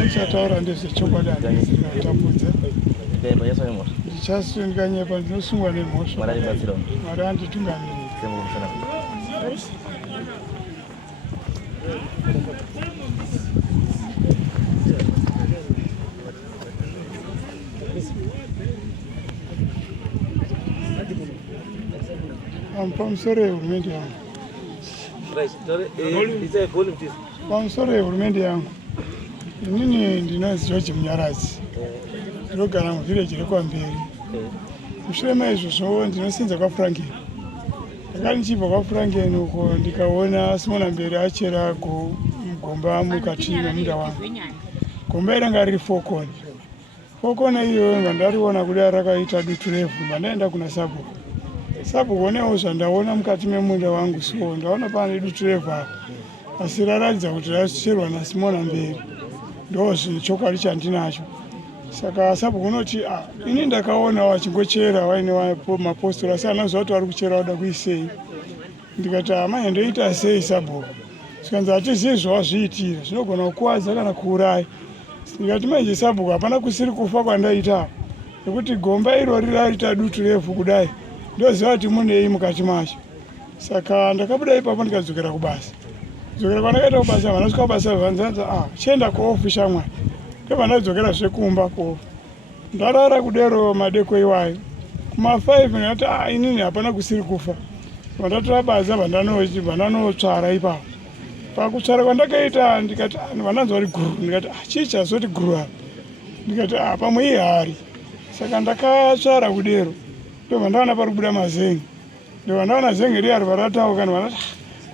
Ndichataura ndezvechokwadi handizvingatambudza. Ndichasundikanyapa ndinosungwa nemhosva. Mwari anditungamirira. Pamusoro yehurumende yangu. Pamusoro yehurumende yangu. Inini ndinonzi George Munyaradzi. Ndinogara muvhireji rekwamberi. Mushure maizvozvo ndinosenza kwaFrankeni. Ndakati ndichibva kwaFrankeni uko ndikaona Simona Mberi achera gomba mukati memunda wangu. Gomba iranga riri 4 kona. 4 kona iyoyo ndandariona kudai rakaita dutu revhu mandaenda kuna Sabhuku. Sabhuku newo zvandaona mukati memunda wangu so ndaona pane dutu revhu apa. Asi raratidza kuti racherwa naSimona Mberi. Ndo chokwadi chandinacho. Saka Sabhuku unoti ini ndakaona wachingochera waine mapostori asi anaziva kuti vari kuchera wada kuisei. Ndikati amai ndoita sei Sabhuku? Sikanzi hatizivi zvawazviitira, zvinogona kukuwadza kana kuuraya. Ndikati manje Sabhuku hapana kusiri kufa kwandaita. Nekuti gomba irori raita dutu revhu kudai. Ndoziva kuti munei mukati macho. Saka ndakabuda ipapo ndikadzokera kubasa. Dzokera kwandakaita kubasa vanasvika kubasa vanzanza chienda kuofu shamwari. Ndopandadzokera zvekumba ko. Ndarara kudero madeko iwayo. Kuma5 ndikati inini hapana kusiri kufa. Vandatora baza vandanotsvara ipapo. Pakutsvara kwandakaita ndikati vananzwa vari guru. Ndikati chii chazoti guru apa? Ndikati pamwe ihari. Saka ndakatsvara kudero. Ndovandaona pari kubuda mazenge. Ndovandaona zenge riya rivaratauka ndovanati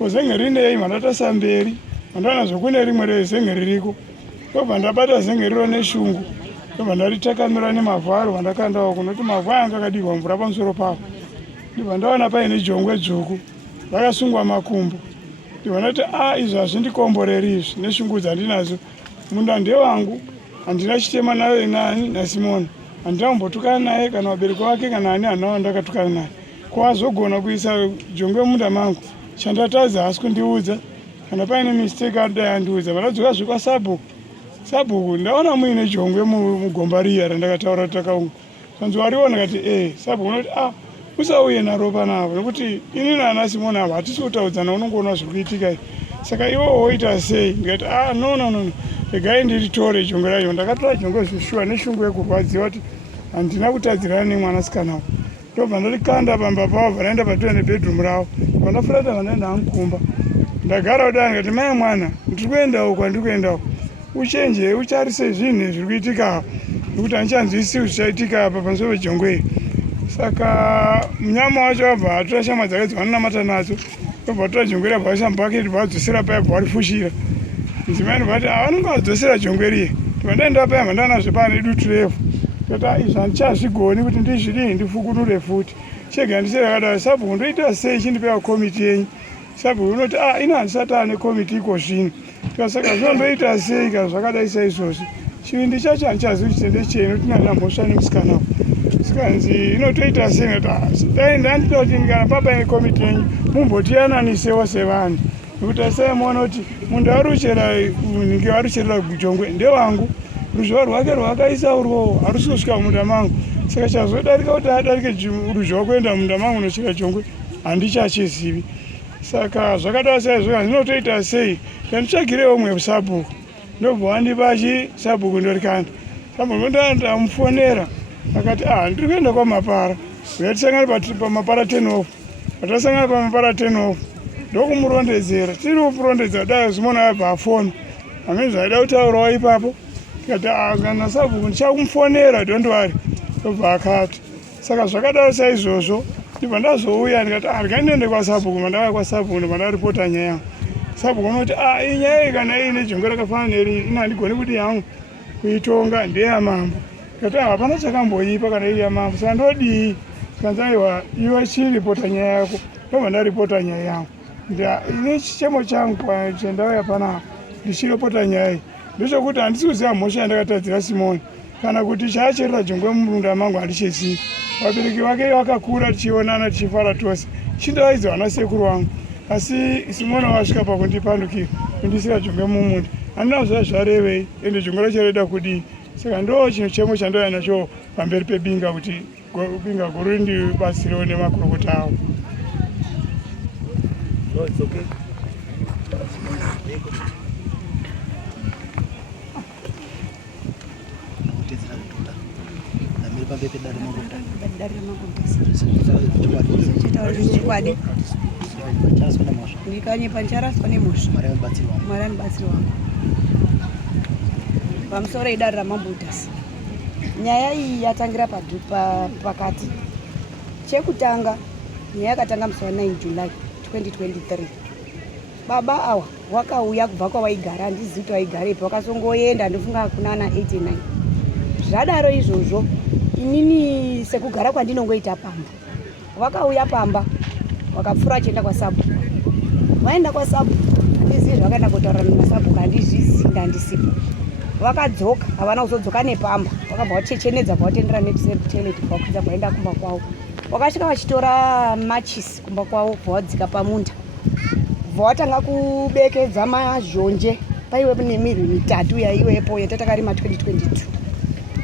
zenge rinei vandata mberi. Vandaona zvokune rimwe rezenge ririko. Ndobva ndabata zenge riro neshungu. Ndobva ndaritakamira nemavharo vandakandawo kunoti mavhu anga akadihwa mvura pamusoro pawo. Ndobva ndaona paine jongwe dzvuku rakasungwa makumbo. Ndobva ndati izvi hazvindikomboreri izvi neshungu dzandinadzo. Munda ndewangu, handina chitema naye nani naSimona. Handina kumbotukana naye kana vabereki vake kana ani hanawo ndakatukana naye. Ko azogona kuisa jongwe munda mangu. Chandatadza hasi kundiudza kana paine mistake adai andiudza. Vandadzoka zvekwaSabhuku. Sabhuku ndaona muine jongwe mugomba riya randakataura takaunga. Zvanzi wariona kati Sabhuku unoti usauye naro panapa nekuti ini nana Simona ava hatisi kutaudzana unongoona zviri kuitika. Saka iwo woita sei? Ndikati no. Regai ndiritore jongwe rayo. Ndakatora jongwe zvishua neshungu yekurwadziwa kuti handina kutadzirana nemwanasikana. Ndobva ndarikanda pamba pavo varaenda padhuze nebhedroom ravo. Vandafurata vandaenda hangu. Ndagara kudai ndikati mai mwana ndiri kuendawo kwandiri kuendawo. Uchenje utarise zvinhu zviri kuitika nekuti handichanzwisisi zvichaitika apa pamusoro pejongwe. Saka munyama wacho abva atora shama dzake dzavanonamata nadzo. Ndobva atora jongwe riya bva shambaketi vadzosera paya bva varifushira. Mudzimai ndobva ati vanonge vadzosera jongwe riya. Ndobva ndaenda paya mandaonazve pane dutu revhu. Ndikati izvi handichazvigoni kuti ndizvidii ndifukunure futi. Chega ndisere akadaro Sabhuku ndoita sei chindipewa komiti yenyu. Sabhuku unoti ino handisati ane komiti iko zvino. Saka zvinondoita sei kana zvakadai saizvozvi. Chivindi chacho handichazivi chitende chenu tinana mhosva nemusikana. Sikanzi inotoita sei ngati dai ndandida kuti kana papa ine komiti yenyu mumbotiyananiseiwo sevanhu. Nekuti asaimuona kuti munhu aruchera ninge warucherera jongwe ndewangu. Ruzhowa rwake rwakaisa urwo harusi kusvika mumunda mangu. Saka chazodarika kuti adarike ruzhowa kuenda mumunda mangu nochera jongwe handichachizivi. Saka zvakadaro saizvozvo zvinotoita sei? Ndanditsvagirewo umwe Sabhuku. Ndobva wandipa Sabhuku ndorikanda. Sabhuku ndamufonera akati ndiri kuenda kwaMapara. Ngatisangane paMapara 10 off. Patasangana paMapara 10 off ndokumurondedzera. Tiri kupurondedza dai Simona abva afona. Hamene zvaida kutaurawo ipapo. Ndikati kana Sabhuku ndichakumufonera ndondwari. Ndobva akati. Saka zvakadaro saizvozvo ndibva ndazouya ndikati ndiende kwaSabhuku. Mandauya kwaSabhuku ndobva ndaripota nyaya yangu. Sabhuku unoti inyaya kana ine jongwe rakafanana neri ina handigoni kuti yangu kuitonga ndeyamambo. Ndikati hapana chakamboipa kana iri yamambo. Saka ndodii? Sikanzi aiwa iwe chiripota nyaya yako. Ndobva ndaripota nyaya yangu. Ine chichemo changu chandauya panapa ndichiripota nyaya iyi ndechekuti handisi kuziva mhosva yandakatadzira Simona kana kuti chaacherera jongwe mumunda mangu handichizivi. Vabereki vake vakakura tichionana tichifara tose. Chindovaidzwa nasekuru wangu. Asi Simona wasvika pakundipandukira. kundisira jonga mumunda handina kuziva zvarevei ende jonga racho raida kudii. Saka ndo chimo chandauya nacho pamberi pebinga kuti binga guru ndibatsirewo nemakurukota avo. Pancaraswa nemusha Mwari anobatsira wangu pamusoro idare ramambutas. Nyaya iyi yatangira pakati. Chekutanga nyaya yakatanga musi wa9 July 2023. Baba awa wakauya kubva kwawaigara, handizivi kuti waigarepo, wakasongoenda ndofunga hakuna ana 89. Zvadaro izvozvo inini sekugara kwandinongoita pamba. Wakauya pamba wakapfura achienda kwaSabu. Waenda kwaSabu handizivi zvakaenda kutaura naSabu, handizvizivi ndandisipo. Wakadzoka havana kuzodzoka nepamba, wakabva wachechenedza kwawatendera nekutoilet kwakuita kwaenda kumba kwavo. Wakasvika vachitora machisi kumba kwavo kwawadzika pamunda. Watanga kubekedza mazhonje paiwe nemirwi 3 yaiwepo yatatakarima 2022.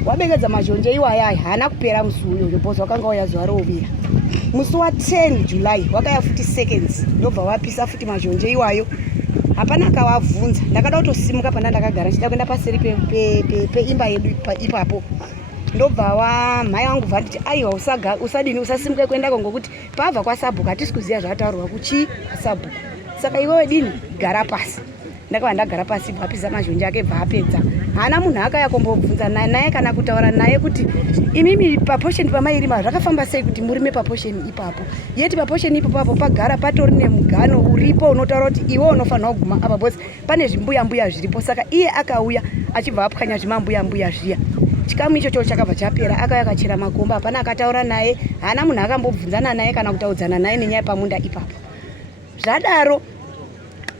Wabekedza mazhonje iwaya hana kupera musi uyoyo because wakanga wauya zuva rovira. Musi wa10 July wakaya futi seconds ndobva wapisa futi mazhonje iwayo. Hapana akawavhunza. Ndakada kutosimuka pana ndakagara chida kuenda paseri peimba yedu ipapo. Ndobva mai wangu bva nditi aiwa usadini usasimuke kuendako ngokuti pabva kwaSabu hatisi kuziva zvataurwa kuchi kwaSabu. Saka iwewe dini gara pasi. Ndakava ndagara pasi bvapisa mazhonje ake bvaapedza. Hana munhu akaya kumbobvunza naye kana kutaura naye kuti imimi paposheni pamairima zvakafamba sei kuti murime paposheni ipapo. Yeti paposheni ipapo pagara patori nemugano uripo unotaura kuti iwe unofanira kuguma apa bosi pane zvimbuya zviripo. Saka iye akauya achibva apwanya zvimambuya zviya. Chikamu ichocho chakabva chapera, akauya akachera makomba, hapana akataura naye, hana munhu akambobvunzana naye kana kutaudzana naye nenyaya pamunda ipapo. Zvadaro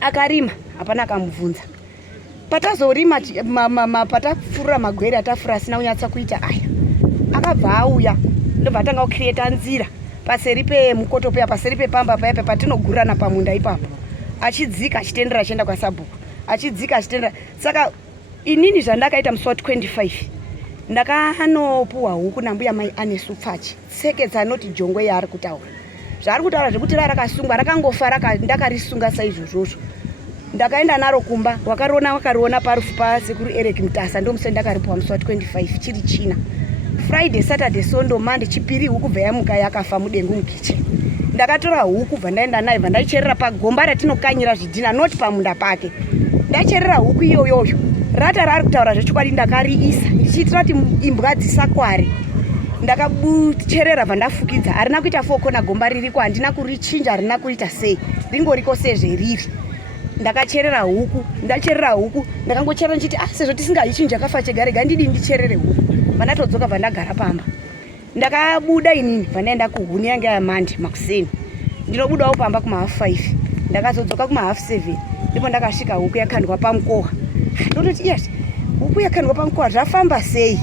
akarima hapana akamubvunza. Patazorima patafurira magwere atafura asina kunyatsa kuita aya. Akabva auya ndobva atanga kucreata nzira paseri pemukoto peya paseri pepamba paya patinogurana pamunda ipapo. Achidzika achitendera achienda kwaSabu. Achidzika achitendera. Saka inini zvandakaita musi wa25 ndakanopuwa huku nambuya mai Anesu Pfachi. Tsekedza noti jongwe yaari kutaura. Zvaari kutaura zvekuti rakasungwa rakangofa ndakarisunga saizvozvozvo. Ndakaenda naro kumba, wakariona parufu pasekuru Eric Mutasa ndomusi ndakaripuwa musi wa25 chiri china. Friday, Saturday, Sunday, Monday chipiri huku bva yamuka yakafa mudengu mukicheni. Ndakatora huku bva ndaenda nayo bva ndaicherera pagomba ratinokanyira zvidhina noti pamunda pake. Ndacherera huku iyoyoyo. Rata rari kutaura zvechokwadi ndakariisa ndichiitira kuti imbwa dzisakware. Ndakacherera bva ndafukidza. Harina kuita 4 kona gomba ririko, handina kurichinja, harina kuita sei. Ringoriko sezveriri. Ndakacherera huku, ndakangocherera nchiti sezvo tisingaichinja akafa chegare gandidi ndicherere huku. Vanatodzoka bva ndagara pamba. Ndakabuda inini bva ndaenda kuhuni yange yaMande makuseni. Ndinobudawo pamba kuma5. Ndakazodzoka kuma7 ndipo ndakasvika huku yakandwa pamukowa. Ndototi yes, huku yakandwa pamukowa zvafamba sei?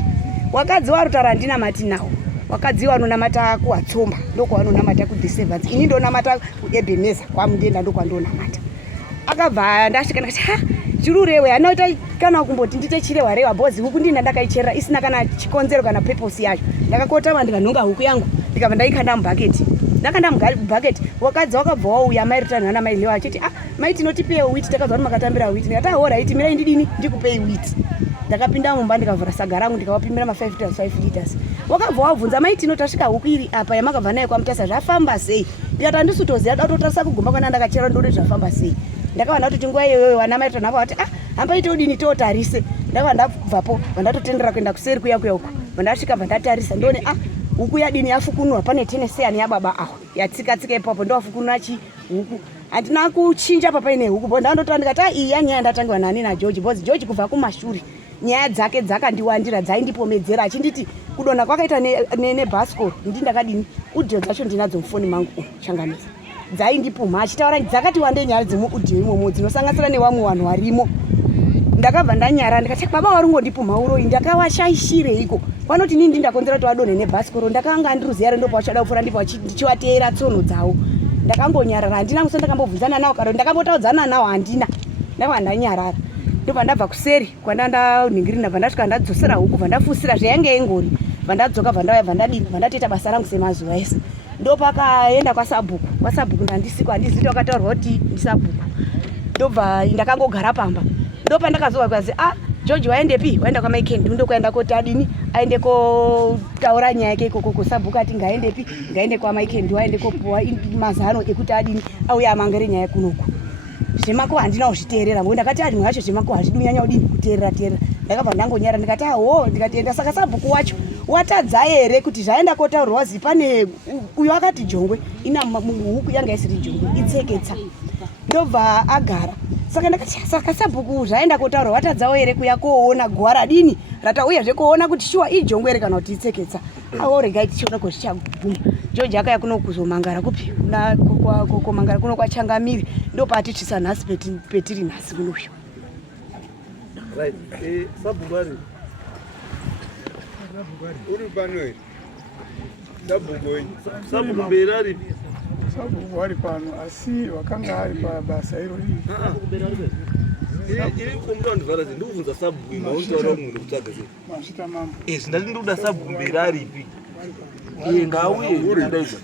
Wakadzi warutaura ndinamati nawo. Wakadzi wanonamata kuwatsomba ndokwanonamata kuDiservants. Ini ndonamata kuEbeneza kwamundenda ndokwandonamata. Akabva ndasvika ndakati chirurewe anoita kana kumboti ndite chirewa rewa bozi huku ndina ndakaicherera isina kana chikonzero kana purpose yacho. Ndakakotama ndikanonga huku yangu ndikabva ndaikanda mubhaketi. Ndakanda mubhaketi wakadzi wakabva wauya mai Rutano nana mai Lewa achiti mai tinotipewo wheat takabva makatambira wheat. Ndikati alright mirai ndidini ndikupei wheat. Ndakapinda mumba ndikavhura saga rangu ndikawapimira ma5 liters. Wakabva wabvunza mai tinotasvika huku iri apa yamakabva nayo kwaMutasa zvafamba sei? Ndikati handisutoziva dautotarisa kugomba kwana ndakachera ndoti zvafamba sei. Ndakava kuti nguva iyoyo vana mai tonava vati hamba itodini totarise. Ndakava ndabvapo vandatotendera kuenda kuseri kuya huko. Vandasvika vandatarisa ndone huku yadini yafukunwa pane tenesiyani yababa aho yatsika ipapo ndowafukunwa huku. Handina kuchinja papaine huku bo ndandotora ndikati iyi yanyaya ndatangiwa nani naGeorge bozi George kubva kumashuri nyaya dzake dzakandiwandira dzaindipomedzera achinditi kudona kwakaita nebhasikoro ndini ndakadini udhiyo dzacho ndinadzo mufoni mangu changaniza dzaindipuma achitaura dzakati wande nyaya dzemuudhiyo imomo dzinosanganisira nevamwe vanhu varimo. Ndakabva ndanyara ndikati baba wari ngondipuma uroi ndakawashaishireiko vanoti nini ndakonzera kuti vadonhe nebhasikoro ndakanga ndiruziya rendo pavachada kupfuura ndipo ndichivateera tsono dzavo. Ndakangonyarara handina musi ndakambobvunzana nawo karo ndakambotaudzana nawo handina ndava ndanyarara ndobva ndabva kuseri kwandandanhingirira ndabva ndasvika ndadzosera huku bva ndafusira zvayange ingori bva ndadzoka bva ndauya bva ndadini bva ndatoita basa rangu semazuva ese ndopakaenda kwasabhuku ndandisiko handiziti wakataurwa kuti ndisabhuku ndobva ndakangogara pamba ndopa ndakazowa kwazi George waendepi waenda kwamaikendi ndokwaenda koti adini aende kotaura nyaya yake ikoko kusabhuku ati ngaendepi ngaende kwamaikendi waende kopuwa mazano ekuti adini auya amangere nyaya kunoku zvemako handina kuzviteerera ngokuti ndakati ati mwacho zvemako hazvidi kunyanya kudini kuteerera ndakabva ndangonyara ndikati ndikatienda saka sabhuku wacho watadza here kuti zvaenda kotaurwa wazi pane uyo akati jongwe ina huku yanga isiri jongwe itseketsa ndobva agara saka ndakati saka sabhuku zvaenda kotaurwa watadzawo here kuya koona gwara dini ratauya koona kuti shuwa ijongwe here kana kuti itseketsa regai tichiona ko zvichaguma George akaya kuno kuzomangara kupi komangara kuno kwachangamiri ndopati tisa nhasi petiri nhasi kunoyo right sabugari uri pano here sabhuku mberi ari sabhuku ari pano asi wakanga ari pabasa iro iri komutandivhara ndikubvunza sabhuku maunitaura munhu kutsvaga sei masvita mambo zvindati ndikuda sabhuku mberi aripi ngauye ndaidza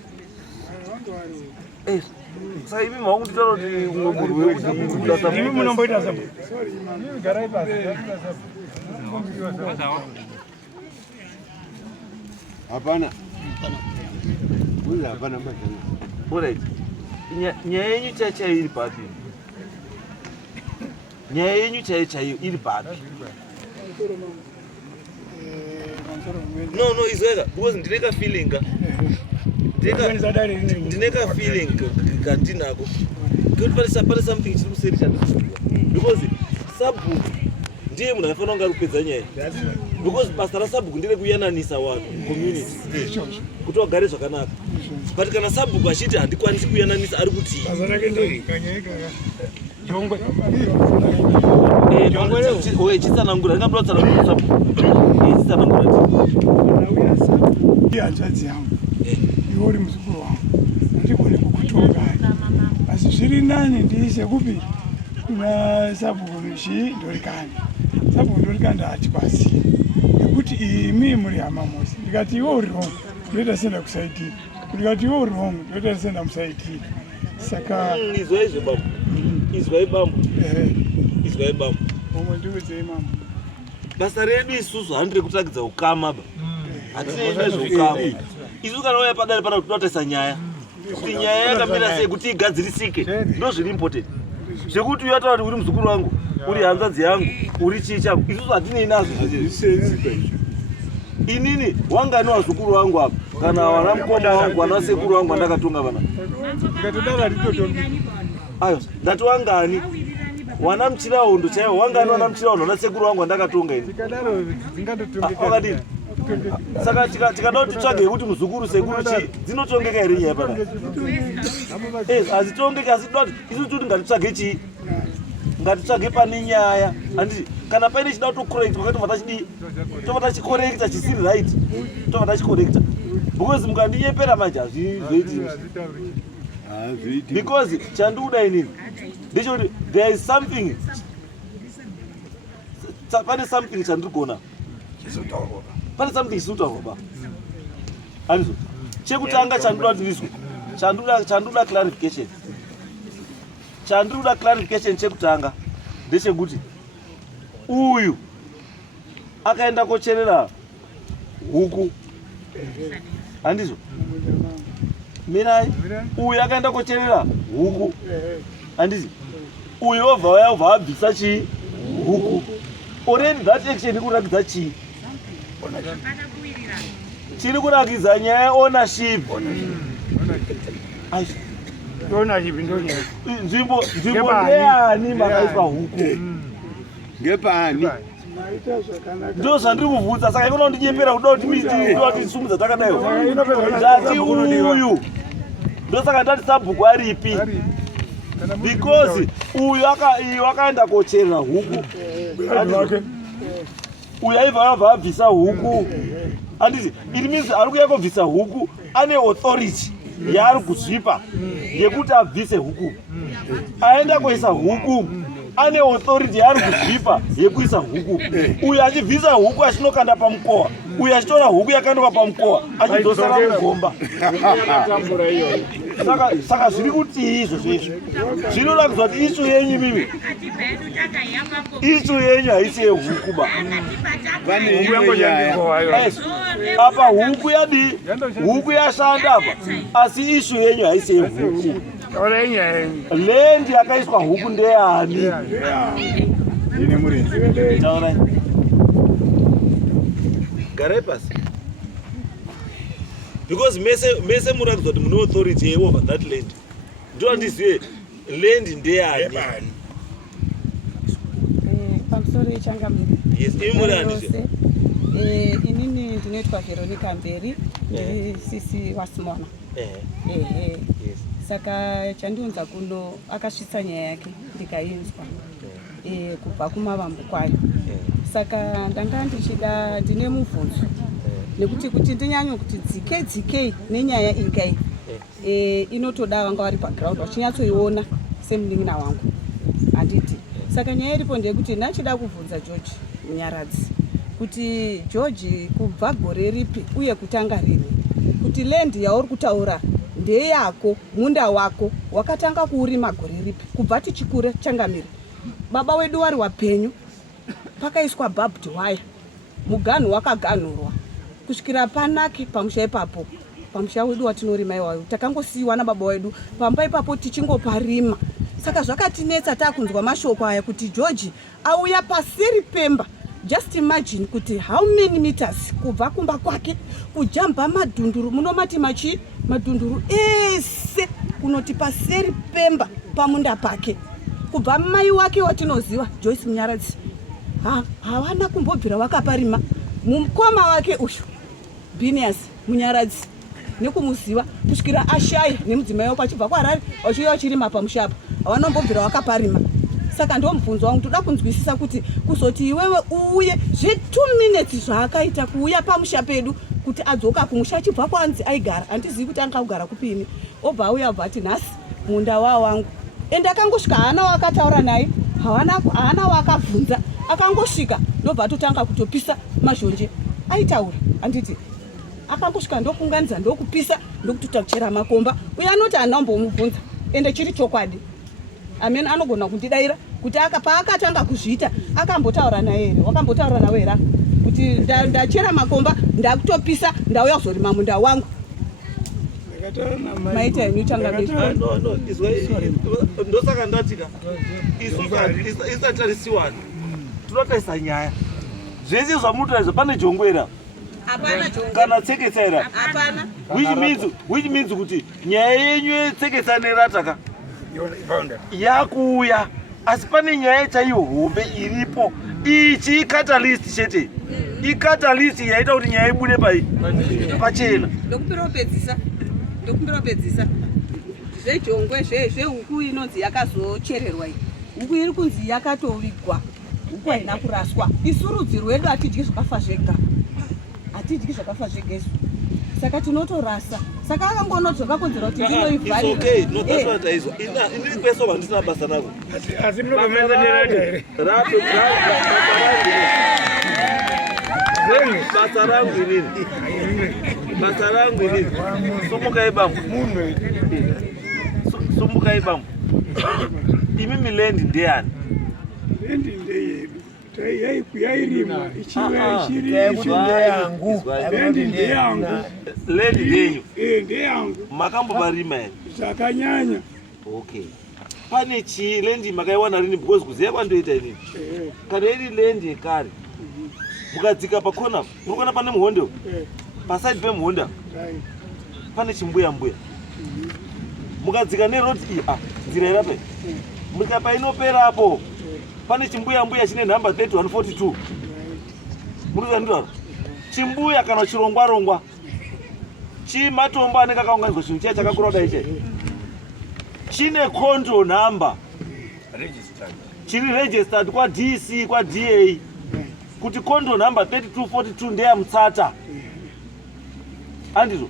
saka imi makunditaura kuti umwe munhu weimi munomboita sabhuku garai pasi hapana hapana mazana alright nyaya yenyu chaiyo iri papi nyaya yenyu chaiyo iri papi no izweka because ndineka feeling kandinako kuti pane something chiri kuseri chandikuziva because sabhuku ndiye munhu aifanira kunge ari kupedza nyaya because basa rasabhuku ndere kuyananisa vanhu community kuti wagare zvakanaka but kana sabhuku achiti handikwanisi kuyananisa ari kuti chitsanangura ndingamuda kutsanangura sabhuku chitsanangura hanzvadzi yangu iwe uri muzukuru wangu handigoni kukutongai asi zviri nani ndiise kupi kuna sabhuku ndorikani sabhuku ndorikani hatikwasi nekuti imi muri hamamusi ndikati iwe uri wrong ndoita senda kusaitiri ndikati iwe uri wrong ndoita senda musaitiri saka izwai bambo omwe ndiwedzei mambo basa redu isusu handire kutakidza ukama ba hatinoenda zveukama isu kana uya padare pana kuti totaisa nyaya kuti nyaya yakamira sei kuti igadzirisike ndo zviri important zvekuti uyataura kuti uri muzukuru wangu uri hanzvadzi yangu uri chii changu isusu hatinei nazvo inini wangani wazukuru wangu apa kana wana mukoma wangu wana sekuru wangu andakatonga vana ayo ndati wangani wana muchirahondo chaiwo wangani wana muchirahondo wana sekuru wangu andakatonga ini wakadini saka tikada kuti titsvage kuti muzukuru sekuru chii dzinotongeka here nyaya pana hazitongeki asi todati isu toti ngatitsvage chii ngatitsvage pane nyaya handiti kana paine chida kutokorekta kwakatobva tachidii tobva tachikorekta chisiri right tobva tachikorekta because mukandiyepera manje hazvizoiti because chandiuda inini ndechoti there is something pane something chandirigona pane something chisinotaurwa ba handizvo chekutanga chandoda kuti ndizwe chandoda clarification chandinoda clarification chekutanga ndechekuti uyu akaenda kocherera huku handizvo mirai uyu akaenda kocherera huku handizvo uyu obva abvisa chii huku already that action ikurakidza chii chiri kurakidza nyaya yeownership nzvimbo ndeani makaiswa huku ngepani ndo zvandiri kuvhunza saka ikono ndinyepera kuda kuti tisumudza takadaiwo ndati uyu ndosaka ndati sabhuku aripi because uyu akaenda kocherera huku uyu aibva abvisa huku handiti it means ari kuya kobvisa huku ane authority yaari kuzvipa yekuti abvise huku aenda kuisa huku ane authority yaari kuzvipa yekuisa huku. Uyu achibvisa huku achinokanda pamukowa, uyu achitora huku yakandoka pamukowa achidzosera mugomba. Saka zviri kuti izvo zvizvo zvinoratidza kuti isu yenyu mimi, isu yenyu haisi yehuku ba. Apa huku yadi, huku yashanda apa, asi isu yenyu haisi yehuku. Lendi yakaiswa huku ndeani? Taurai. Garai pasi. Because mese muratidza kuti mune authority over that land. Ndo ndizive land ndeani? Pamusoro Changamire. Yes, imurandise. Inini ndinoitwa Veronica Mberi, ndiri sisi waSimona. Yes. Saka chandiunza kuno akasvitsa nyaya yake ndikainzwa kubva kumavambo kwayo. Saka ndanga ndichida ndine mubvunzo nekuti kuti ndinyanyo kuti dzike nenyaya ingai inotoda vanga vari paground vachinyatsoiona semunin'ina wangu handiti. Saka nyaya iripo ndeyekuti ndachida kubvunza George Munyaradzi kuti George kubva gore ripi uye kutanga rini kuti land yauri kutaura ndeyako, munda wako wakatanga kuurima gore ripi kubva tichikura Changamire. Baba wedu wari wapenyu pakaiswa barbed wire, muganhu wakaganhurwa kusvikira panake pamusha ipapo, pamusha wedu watinorima iwayo takangosiyiwa nababa wedu pamba ipapo tichingoparima. Saka zvakatinetsa takunzwa mashoko aya kuti George auya paseri Pemba. Just imagine kuti how many meters kubva kumba kwake kujamba madhunduru, munomati machi madhunduru ese kunoti paseri Pemba pamunda pake. Kubva mai wake watinoziva Joyce Munyaradzi hawana kumbobvira wakaparima. Mukoma wake uyu Phineas Munyaradzi nekumuziva kusvikira ashaya nemudzimai wako achibva kwaRarare achiuya achirima pamushapa hawanombobvira wakaparima. Saka ndo mubvunzo wangu toda kunzwisisa kuti kuzoti iwewe uye zve 2 minutes zvaakaita kuuya pamusha pedu kuti adzoka kumusha achibva kwanzi aigara, handizivi kuti anga kugara kupini, obva auya obva ati nhasi munda wangu. Ende akangosvika haana wakataura naye, haana wakabvunza, akangosvika ndobva atotanga kutopisa mazhonje aitaura handiti. Akangosvika ndokunganidza ndokupisa ndokutota kuchera makomba. Uye anoti haana kumbomubvunza ende chiri chokwadi. Ameni anogona kundidaira kuti paakatanga kuzviita akambotaura naye here, wakambotaura nawe here kuti ndachera makomba ndakutopisa ndauya kuzorima munda wangu. Maita inu Changamire. No, ndosaka ndatika isatarisiwana tunotaisa nyaya zvese zvamunotaisa pane jongwera kana tseketsaira, which means kuti nyaya yenyu yetseketsa nerataka yakuuya, asi pane nyaya chaiyo hombe iripo. Ichi ikatalist chete, ikatalist yaita kuti nyaya ibude pachena. Ndokumbira kupedzisa zvejongwe zvehuku inonzi yakazochererwa iyi, huku iri kunzi yakatovigwa, huku haina kuraswa. Isu rudzi rwedu hatidyi zvakafa zvega, hatidyi zvakafa zvega isu, saka tinotorasa. Saka akangonodzoka kunzira kuti ndinoivhaitaizwa inini kweso vandisina basa ravo asi munokomenza here basa rangu inini sumukai bambo, sumukai bambo. Imi milendi ndeani? Lendi ndeyedu yairimwa ichiri yangu. lendi ndeyangu. Lendi ndenyu? Ndeyangu. Makambovarima here? Zvakanyanya. Okay. Pane chilendi makaiwana rini because kuziva kwandoita inini? Kana iri lendi yekare mukadzika pakona murikuona pane muhonda, paside pemuhonda pane chimbuya mukadzika nerod nzira irape mukapa inoperapo pane chimbuya chine nhamba 3142. Muruza ndiro chimbuya kana chirongwa chimatombo anenge akaunganidzwa chinhu chiya chakakura kudai chai chine control number chiri registered kwa DC kwa DA kuti control number 3242 ndeya Mutsata handizvo.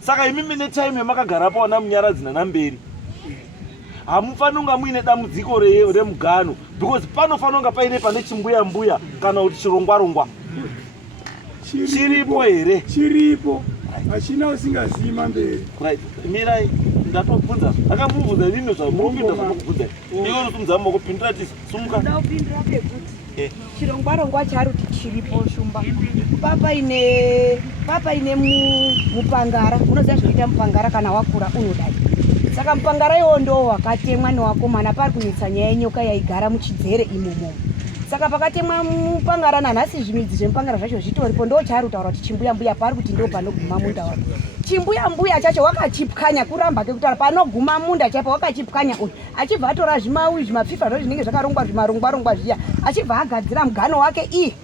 Saka imimi netime yamakagarapo wana Munyaradzi naNamberi hamufanira kunga muine dambudziko remugano because panofanira kunga paine pane chimbuya mbuya kana kuti chirongwa chiripo here chiripo hachina usingazivi mberi mirai ndatobvunza akamubvunza inini zvamurupinda zvakubvunza iwe rusumudza mumako pindura tisi sumuka ndaupindura pekuti chirongwa charuti chiripo shumba papaine mupangara unoziva zvinoita mupangara kana wakura unodai saka mupangara iwo ndo wakatemwa newakomana pari kunetsa nyaya yenyoka yaigara muchidzere imomo saka pakatemwa mupangara nanhasi zvimidzi zvemupangara zvacho zvitoripo ndo chaari kutaura kuti chimbuya mbuya pari kuti ndo panoguma munda wako chimbuya mbuya chacho wakachipwanya kuramba kekutaura panoguma munda chaipo wakachipwanya uyu achibva atora zvimawi zvimapfifa zvo zvinenge zvakarongwa zvimarongwarongwa zviya achibva agadzira mugano wake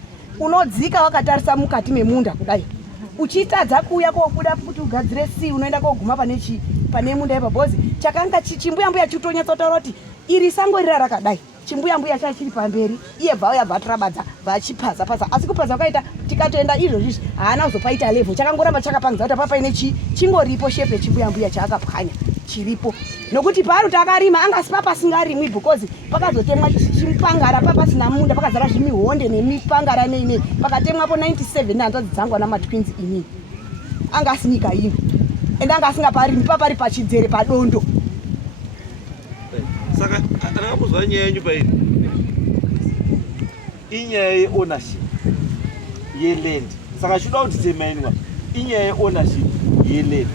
unodzika wakatarisa mukati memunda kudai uchitadza kuuya kokuda kuti ugadzire unoenda koguma pane munda ipabozi chakanga chimbuya mbuya chitonyatsotaura kuti iri sango rira rakadai chimbuya mbuya chachiri pamberi iye bvauya bvatorabadza vachipaza asi kupaza wakaita tikatoenda izvozvizvi haana kuzopaita level chakangoramba chakapangidza kuti papaine chingoripo shepe chimbuya mbuya chaakapwanya chiripo nokuti paari takarima angasipa pasingarimwi because pakazotemwa chimupangara papasina munda pakazara zvimihonde nemipangara neine pakatemwapo 97 hanzvadzi dzangu ana matwins inini angasinyika ino ende angasingaparimi papari pachidzere padondo saka ndakambozwa nyaya yenyu pairi inyaya yeownership yeland saka chinoda kuti temainwa inyaya yeownership yeland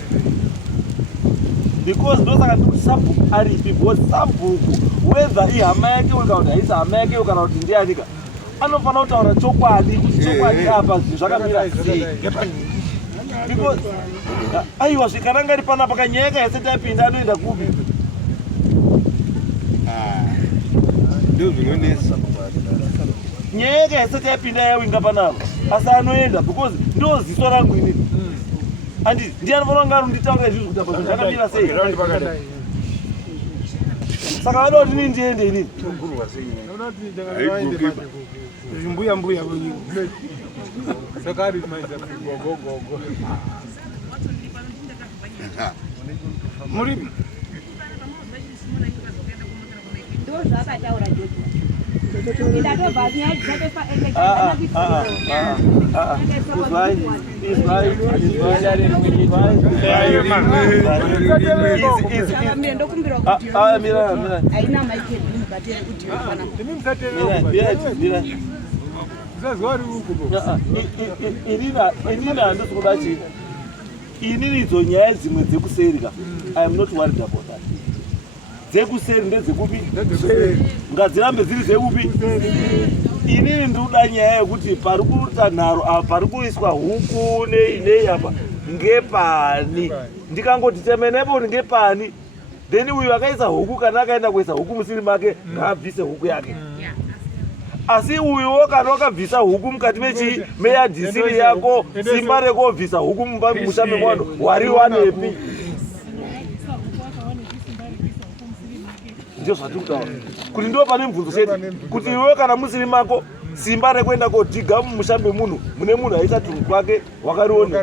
because ndosaka ndikuti sabhuku aripi because sabhuku whether ihama yake kana kuti haisi hama yake kana kuti ndianika anofanira kutaura chokwadi kuti chokwadi apa zvinhu zvakamira sei because aiwa zvikananga ri panapa kanyaya kaisati yapinda anoenda kupi ndo zvinonesa nyaya kaisati yapinda yawinga panapa asi anoenda because ndo ziso rangu inini andi ndianofanira kunga arunditaura izvizvi kuti apa zvinhu zvakamira sei saka vada kuti inini ndiende inini mbuya muripi ndozvaakataura ndakobva nyaya ndokumbira kuti haina maikemukatere kuti inini handisi kuda chii inini idzo nyaya dzimwe dzekuserika I am not worried about that dzekuseri ndedzekupi ngadzirambe dziri dzekupi inini ndikuda nyaya yekuti pari kuita nharo apa pari kuiswa huku nei apa ngepani ndikangoti temenepo kuti ngepani then uyu akaisa huku kana akaenda kuisa huku musiri make ngaabvise huku yake asi uyuwo kana wakabvisa huku mukati meyadhisiri yako simba rekobvisa huku mushambe mwano wariwanepi ndio zvatikutaura kuti ndo pane mubvunzo chete kuti iwe kana musiri mako simba rekuenda kodhiga mumushambe munhu mune munhu aita tunhu twake wakarione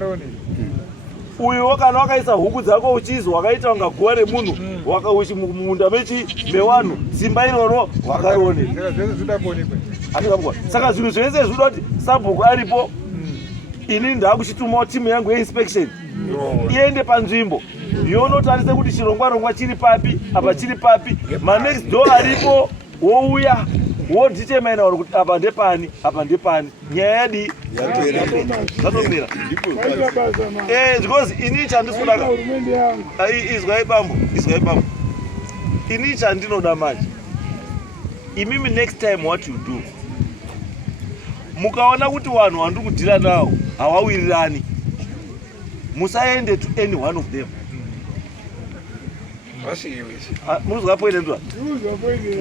uyu kana wakaisa huku dzako uchizi wakaita unga guwa remunhu wakauchi mumunda mewanhu simba iroro wakarione saka zvinhu zvese zvinoda kuti sabhuku aripo ini ndakuchitumawo timu yangu yeinspection iende panzvimbo yonotarise kuti chirongwarongwa chiri papi apa chiri papi manext door aripo wouya wodhitemaina uri kuti apa ndepani apa ndepani nyaya yadi zvatomira because ini chandisodaka izwai bambo ini chandinoda manje imimi next time what you do mukaona kuti vanhu vandiri kudhira nawo havawirirani musaende to any one of them munozwa poinendwa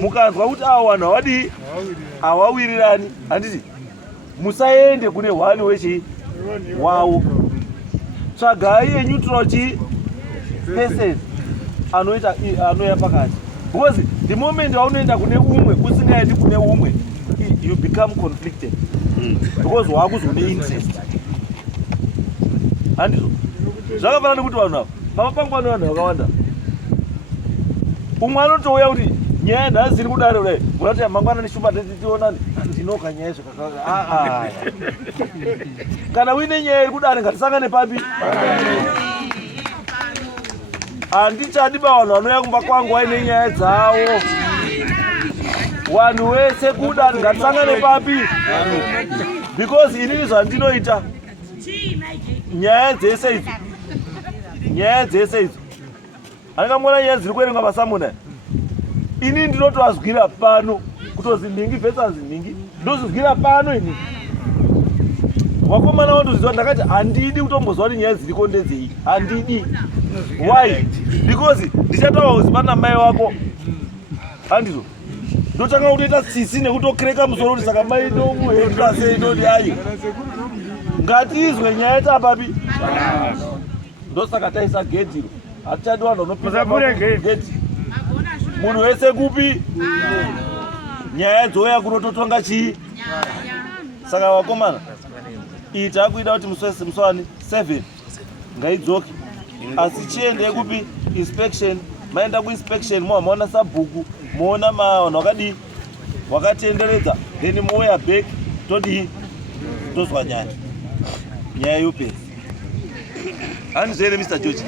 mukanzwa kuti avo vanhu havadii havawirirani handiti musaende kune hwani wechi wavo tsvagai eneutral person anoya pakati because the moment waunoenda kune umwe usingaendi kune umwe you become conflicted because wakuzone interest handizvo zvakafanana nekuti vanhu ava pamapangwa nevanhu vakawanda umwe anotouya kuti nyaya nhasi dziri kudare kudai munati mangwana neshuma tionani ndinoka nyaya zvakakaka kana uine nyaya iri kudare ngatisangane papi handichadiba vanhu vanouya kumba kwangu vaine nyaya dzavo vanhu vese kudare ngatisangane papi because inini zvandinoita nyaya dzese idzi handikamona nyaya dziri kuerenga masamuna ini ndinotoazwira pano kutozi nhingi versus nhingi ndozvizwira pano ini wakomana wandozviziva ndakati handidi kutombozwa kuti nyaya dziriko ndedzei handidi why because ndichataura kuzi pana mai wako handizvo ndotanga kutoita tsitsi nekutokereka musoro kuti saka mai nomuhendura sei noti ayi ngatizwe nyaya tapapi ndosaka taisa gedhiro hatichadi vanhu vanopisa gedhi munhu wese kupi nyaya dzoya kunototonga chii saka vakomana iyi taakuida kuti muswani 7 ngaidzoke asi chiende kupi inspection maenda kuinspection maona sabhuku moona vanhu vakadii vakatenderedza then mouya back todii tozwa nyaya yopesa handizvere Mr. George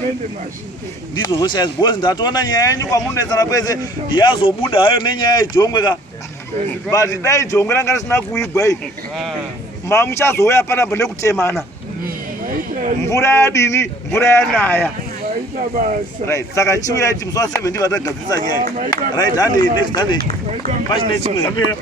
ndizvo zvoshaya because ndatoona nyaya yenyu kwamunonetsana kwese yazobuda hayo nenyaya yejongwe ka but dai jongwe ranga risina kuigwa iyi mamuchazouya panapa nekutemana mvura yadini mvura yanaya right saka chiuya iti musi wa 7 ndivatagadzisa nyaya right hande next hande pachine chimwe